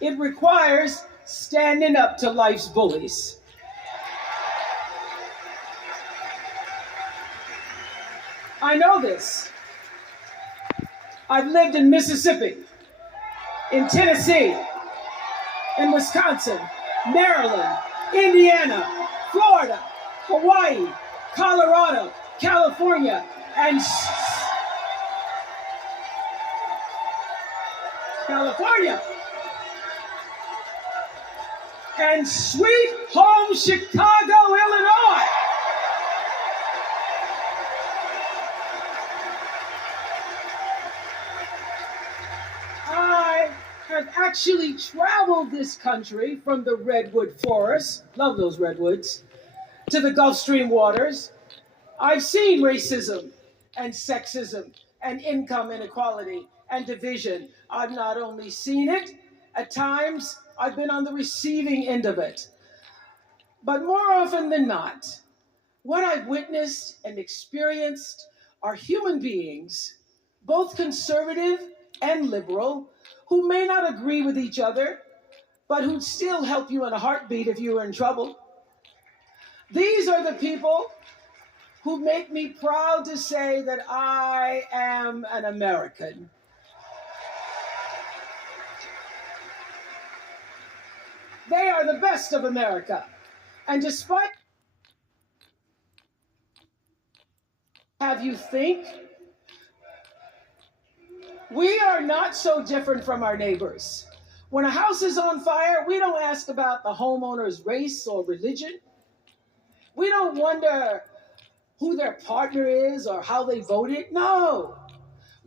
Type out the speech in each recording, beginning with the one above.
It requires standing up to life's bullies. I know this. I've lived in Mississippi, in Tennessee, in Wisconsin, Maryland, Indiana, Florida, Hawaii, Colorado, California, and California. And sweet home Chicago, Illinois. I have actually traveled this country from the redwood forest, love those redwoods, to the Gulf Stream waters. I've seen racism and sexism and income inequality and division. I've not only seen it, at times I've been on the receiving end of it. But more often than not, what I've witnessed and experienced are human beings, both conservative and liberal, who may not agree with each other, but who'd still help you in a heartbeat if you were in trouble. These are the people who make me proud to say that I am an American. They are the best of America. And despite have you think, we are not so different from our neighbors. When a house is on fire, we don't ask about the homeowner's race or religion. We don't wonder who their partner is or how they voted. No,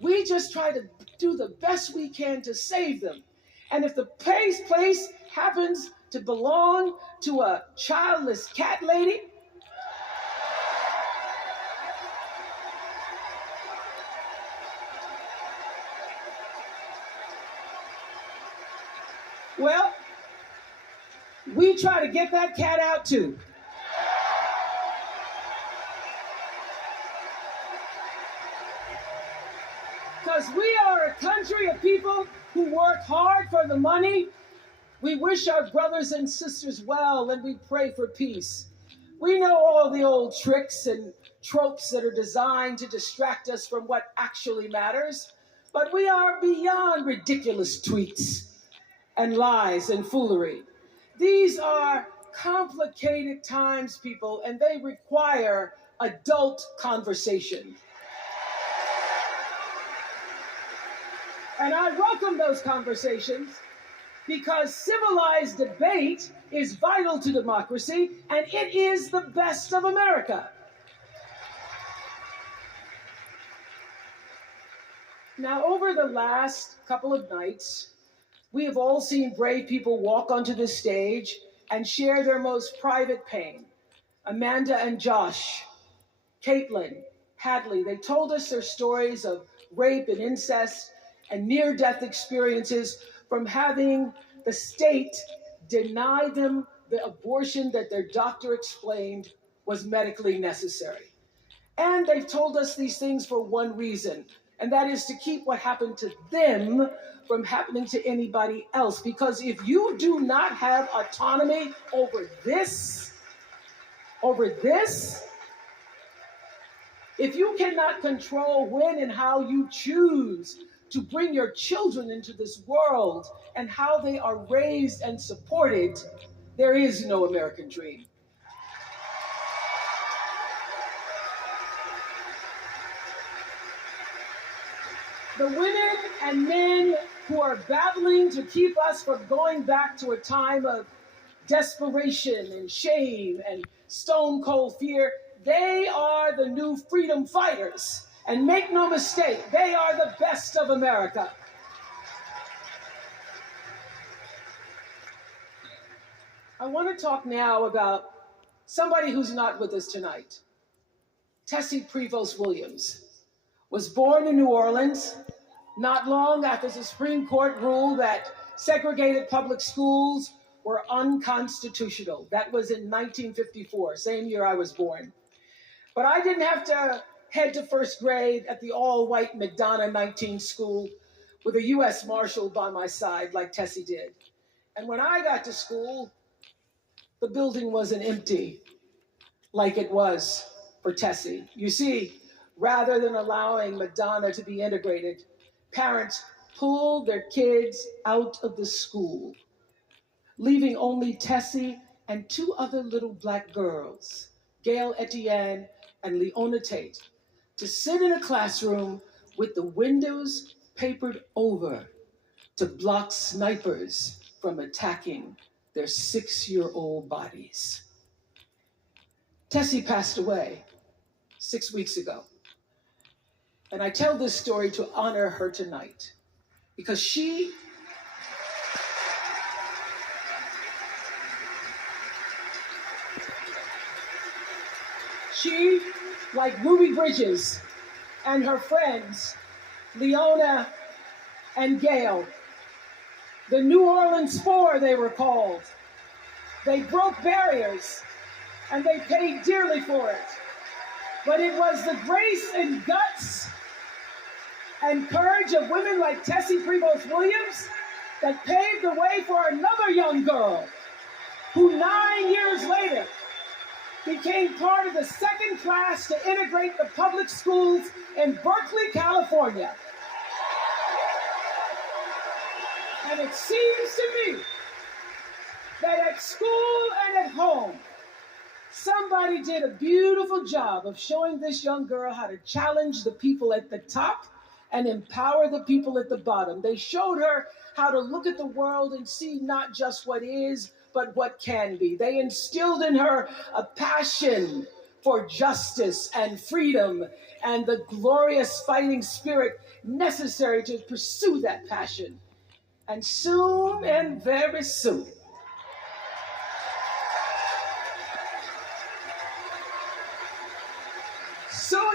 we just try to do the best we can to save them. And if the place happens to belong to a childless cat lady, well, we try to get that cat out too. Because we are a country of people who work hard for the money. We wish our brothers and sisters well, and we pray for peace. We know all the old tricks and tropes that are designed to distract us from what actually matters, but we are beyond ridiculous tweets and lies and foolery. These are complicated times, people, and they require adult conversation. And I welcome those conversations because civilized debate is vital to democracy, and it is the best of America. Now, over the last couple of nights, we have all seen brave people walk onto the stage and share their most private pain. Amanda and Josh, Caitlin, Hadley, they told us their stories of rape and incest and near-death experiences from having the state deny them the abortion that their doctor explained was medically necessary. And they've told us these things for one reason, and that is to keep what happened to them from happening to anybody else. Because if you do not have autonomy over this, if you cannot control when and how you choose to bring your children into this world and how they are raised and supported, there is no American dream. The women and men who are battling to keep us from going back to a time of desperation and shame and stone cold fear, they are the new freedom fighters. And make no mistake, they are the best of America. I want to talk now about somebody who's not with us tonight. Tessie Prevost Williams was born in New Orleans not long after the Supreme Court ruled that segregated public schools were unconstitutional. That was in 1954, same year I was born. But I didn't have to head to first grade at the all-white McDonough 19 school with a U.S. Marshal by my side like Tessie did. And when I got to school, the building wasn't empty like it was for Tessie. You see, rather than allowing Madonna to be integrated, parents pulled their kids out of the school, leaving only Tessie and two other little black girls, Gail Etienne and Leona Tate, to sit in a classroom with the windows papered over to block snipers from attacking their 6-year-old bodies. Tessie passed away 6 weeks ago. And I tell this story to honor her tonight because she like Ruby Bridges and her friends, Leona and Gail, the New Orleans Four they were called. They broke barriers and they paid dearly for it. But it was the grace and guts and courage of women like Tessie Prevost Williams that paved the way for another young girl who 9 years later became part of the second class to integrate the public schools in Berkeley, California. And it seems to me that at school and at home, somebody did a beautiful job of showing this young girl how to challenge the people at the top and empower the people at the bottom. They showed her how to look at the world and see not just what is, but what can be. They instilled in her a passion for justice and freedom and the glorious fighting spirit necessary to pursue that passion. And soon, and very soon,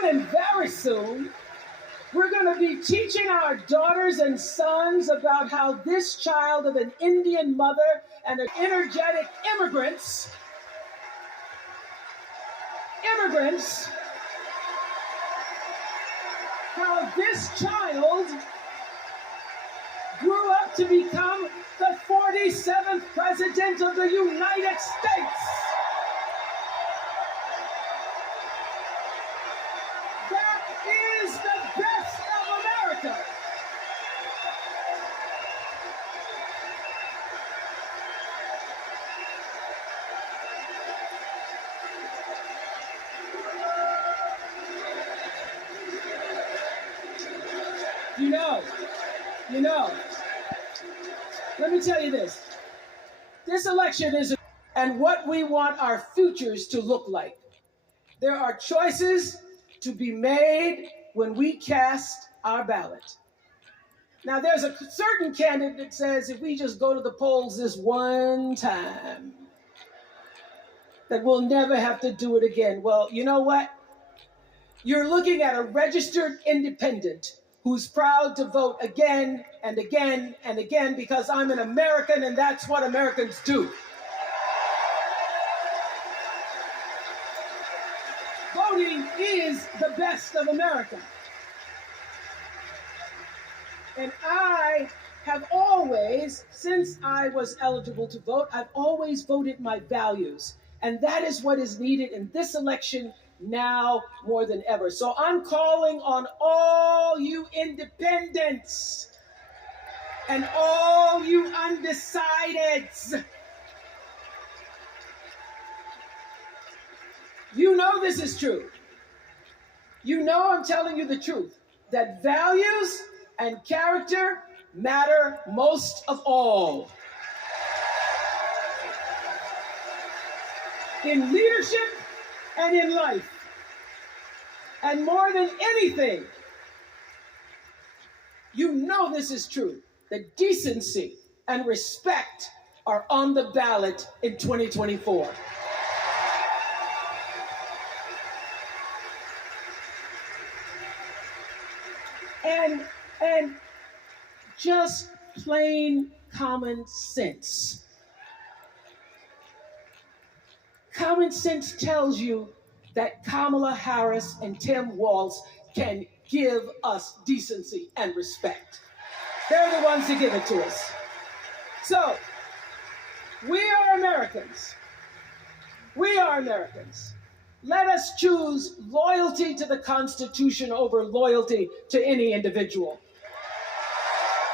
and very soon, we're going to be teaching our daughters and sons about how this child of an Indian mother and an energetic immigrants, how this child grew up to become the 47th president of the United States. The best of America. You know, let me tell you this. This election is and what we want our futures to look like. There are choices to be made when we cast our ballot. Now, there's a certain candidate that says if we just go to the polls this one time, that we'll never have to do it again. Well, you know what? You're looking at a registered independent who's proud to vote again and again and again because I'm an American and that's what Americans do. Voting is the best of America. And I have always, since I was eligible to vote, I've always voted my values. And that is what is needed in this election now more than ever. So I'm calling on all you independents and all you undecideds. You know this is true. You know I'm telling you the truth, that values and character matter most of all. In leadership and in life. And more than anything, you know this is true, that decency and respect are on the ballot in 2024. And just plain common sense. Common sense tells you that Kamala Harris and Tim Walz can give us decency and respect. They're the ones who give it to us. So, We are Americans. We are Americans. Let us choose loyalty to the Constitution over loyalty to any individual.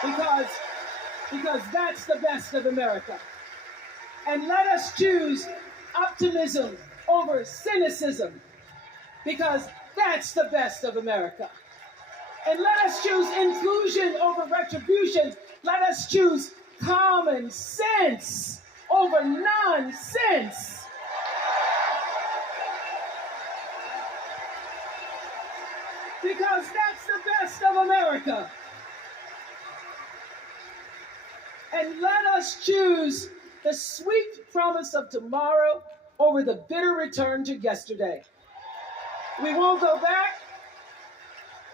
Because that's the best of America. And let us choose optimism over cynicism, because that's the best of America. And let us choose inclusion over retribution. Let us choose common sense over nonsense. Because that's the best of America. And let us choose the sweet promise of tomorrow over the bitter return to yesterday. We won't go back.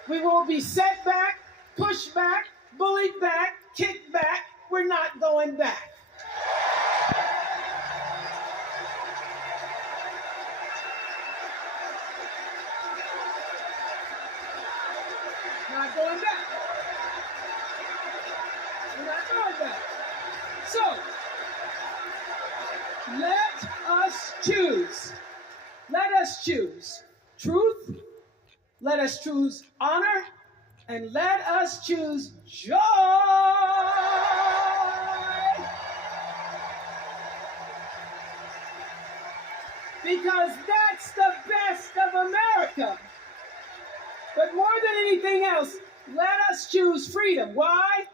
We won't be set back, pushed back, bullied back, kicked back. We're not going back. Not going back. We're not going back. So, let us choose. Let us choose truth. Let us choose honor. And let us choose joy. Because that's the best of America. But more than anything else, let us choose freedom. Why?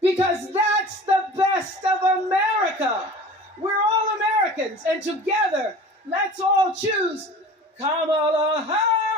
Because that's the best of America. We're all Americans, and together, let's all choose Kamala Harris.